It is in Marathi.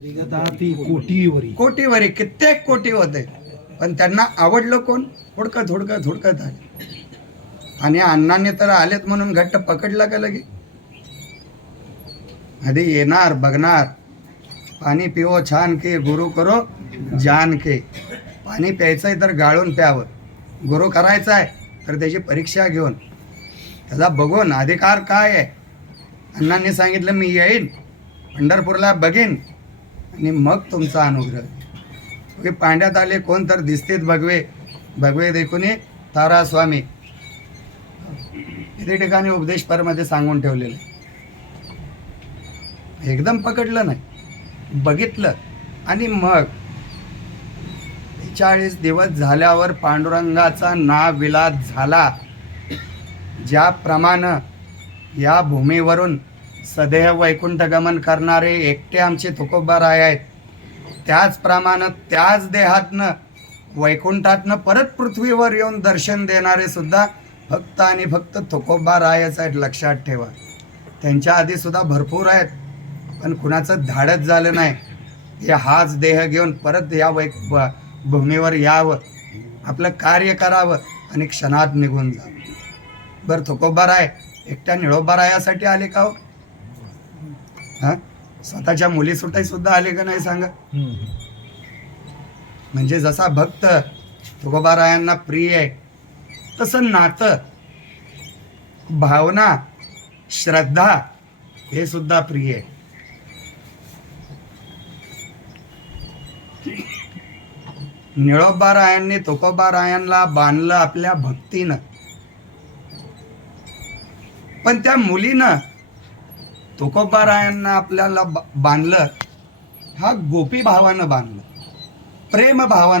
ती कोटीवरी. कोटीवरी कित्येक कोटी होते. पण त्यांना आवडलं कोण? थोडकं थोडकं थोडकं झालं आणि अण्णांनी तर आलेत म्हणून घट्ट पकडलं का लगे? आधी येणार बघणार. पाणी पिवो छान के गुरु करो जान के. पाणी प्यायचंय तर गाळून प्यावं. गुरु करायचा आहे तर त्याची परीक्षा घेऊन. त्याचा बघून अधिकार काय आहे? अण्णांनी सांगितलं मी येईन. पंढरपूरला बघीन. आणि मग तुमचा अनुग्रह. पांड्यात आले कोण तर दिसतेत भगवे भगवे देखून तारा स्वामी किती ठिकाणी उपदेश परमध्ये सांगून ठेवलेले एकदम पकडलं नाही. बघितलं. आणि मग चाळीस दिवस झाल्यावर पांडुरंगाचा नाविलाज झाला. ज्याप्रमाणे या भूमीवरून सदैव वैकुंठ गमन करणारे एकटे आमचे तुकोबाराय आहेत. त्याचप्रमाणे त्याच देहातनं वैकुंठातनं परत पृथ्वीवर येऊन दर्शन देणारे सुद्धा फक्त आणि फक्त तुकोबारायच आहेत लक्षात ठेवा. त्यांच्या आधीसुद्धा भरपूर आहेत पण कुणाचं धाडच झालं नाही. हे हाच देह घेऊन परत या वै भूमीवर यावं. आपलं कार्य करावं आणि क्षणात निघून जावं. बरं तुकोबाराय एकट्या निळोबारायासाठी आले का हो? हा? स्वतःच्या मुली सुटाई सुद्धा आले का नाही सांगा? म्हणजे जसा भक्त तुकोबारायांना प्रिय आहे तसं नातं भावना श्रद्धा हे सुद्धा प्रिय आहे. निळोबारायांनी तुकोबारायांना बांधलं आपल्या भक्तीनं. पण त्या मुलीनं तुकोबारायांना आपल्याला बांधलं हा गोपी भावानं बांधलं प्रेम भावानं